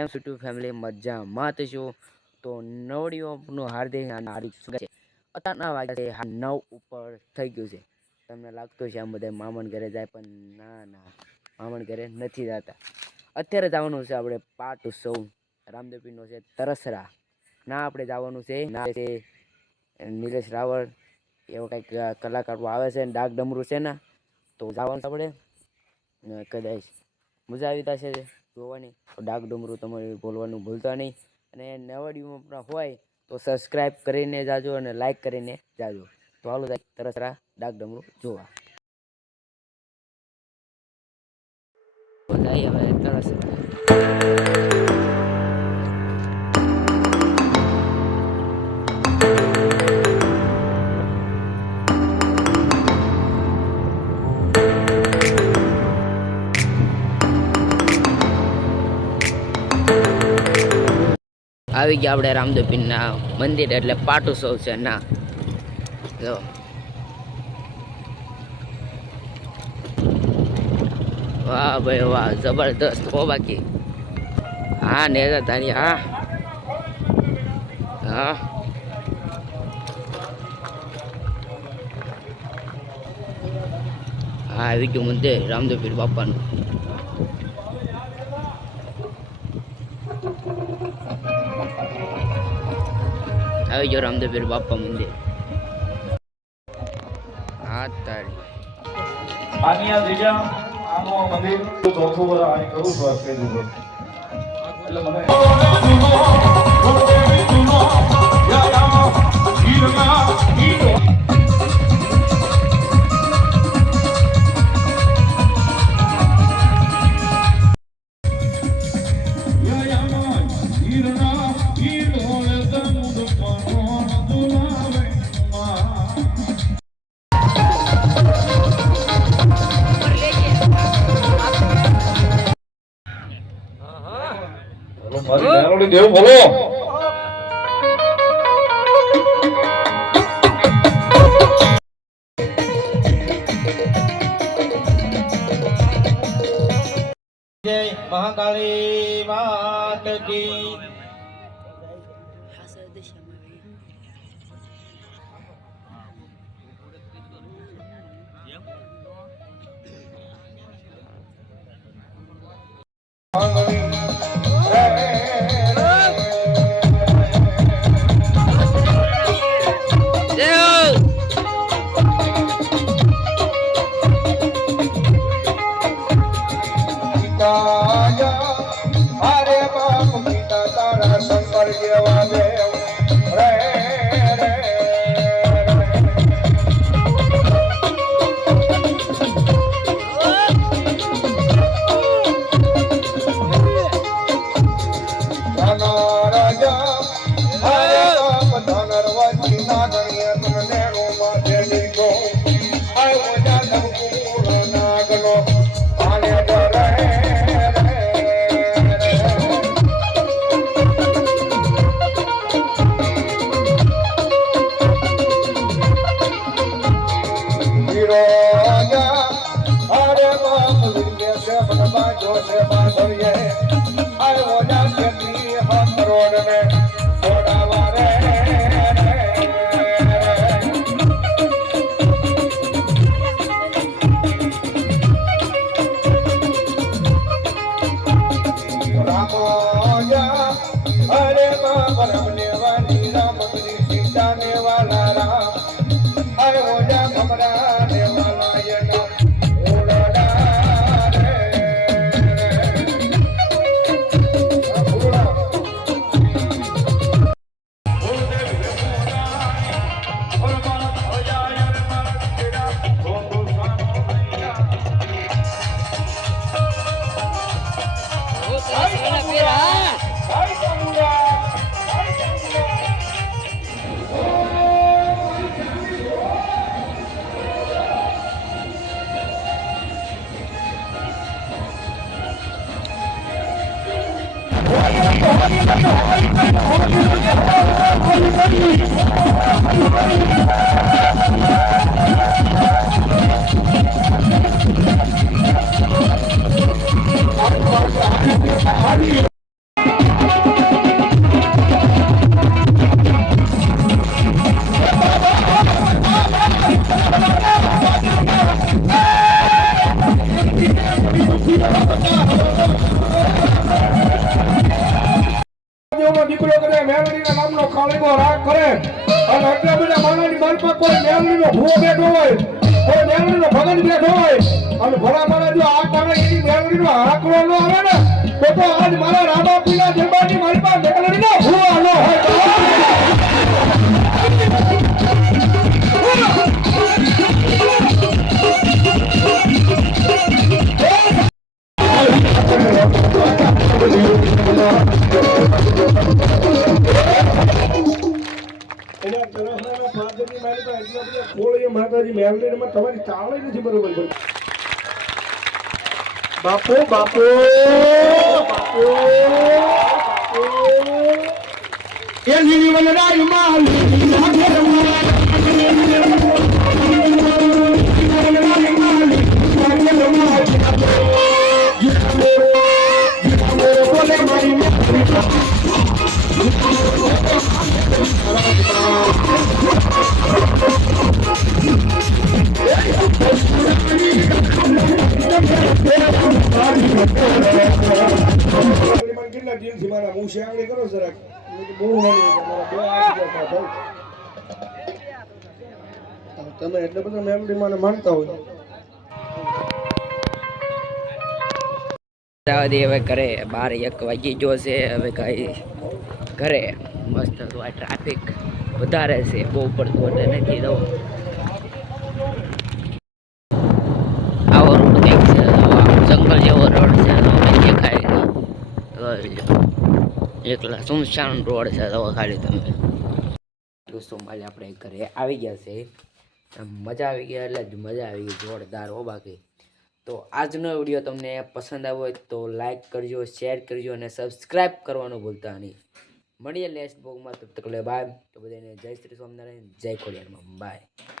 કેમ છું ફેમિલી મજામાં છું તો નવડીઓનું હાર્દિક સ્વાગત છે. અત્યારના વાગે 9 ઉપર થઈ ગયું છે. તમને લાગતું છે આમ બધા મામણ ઘરે જાય પણ ના મામણ ઘરે નથી જતા. અત્યારે જવાનું છે આપણે પાટ ઉત્સવ રામદેવપીરનો છે તરસરા ના આપણે જવાનું છે ના છે નિલેશ રાવળ એવો કંઈક કલાકારો આવે છે ને ડાક ડમરું છે ને તો જવાનું આપણે કદાચ મજા આવી જશે જોવાની. ડાક ડમરું તમારે બોલવાનું ભૂલતા નહીં અને નવા હોય તો સબસ્ક્રાઈબ કરીને જાજો અને લાઈક કરીને જાજો. તો હાલો તરસરા ડાક ડમરું જોવા બધા હવે તરસરા આવી ગયા આપણે રામદેવપીરના મંદિર એટલે પાટોત્સવ છે ના જો વાહ ભાઈ વાહ જબરદસ્ત હો બાકી હા નેજા તારી હા હા આવી ગયું મંદિર રામદેવપીર બાપાનું. આવી ગયો રામદેવપીર બાપા મંદિર. હા તારી આનિયા જીજા આનો મંદિર ચોથું વર્ષ આની કરું છું આ દીધો એટલે મને દેવ બોલો જય મહાકાળી માત કી. અરે બાપ પિતા તારા શંકર જેવા દેવ રે રે રાજા અરે બાપ ધનરવતી નાગણીય તમને રોમાં દેડી ગો આયો જાદવ કુળ નાગનો આને ડરે પડે અને આટલા બધા માણસની માલમાં કોઈ મેલડીનો ભૂવો બેઠો હોય કોઈ મેલડીનો ભગત બેઠો હોય અને ભલા મારા જો આ કારણે એની મેલડીનો હાકલો ન આવે ને તો આજ મારા રામાપીના દરબારની મારી પાસે મેલડીનો ભૂવો ન હોય માતાજી મેલડીમાં તમારી ચાલે નથી બરોબર બાપુ બાપુ બાપુ એ લીલી વનરાઈ માં કેટલા દિલથી મારા હું શ્યામણી કરો જરાક બહુ તમે એટલે બધા મેમરી મને માનતા હોય હવે ઘરે 12-1 વાગી ગયો છે હવે કઈ ઘરે મસ્ત તો આ ટ્રાફિક વધારે છે બહુ પડતું એટલે નથી તો આવો રોડ કંઈક છે જંગલ જેવો રોડ છે દેખાય એકલા સુમસાન રોડ છે તો ખાલી તમે દોસ્તો મારે આપણે ઘરે આવી ગયા છે મજા આવી ગયા એટલે જ મજા આવી ગઈ જોરદાર હો બાકી તો આજનો વિડીયો તમને પસંદ આવ્યો હોય તો લાઈક કરજો શેર કરજો અને સબસ્ક્રાઈબ કરવાનું ભૂલતા નહીં મળીએ નેક્સ્ટ બ્લોગમાં તબ તક લે બાય તો બધાને જય શ્રી સ્વામિનારાયણ જય ખોડિયારમાં બાય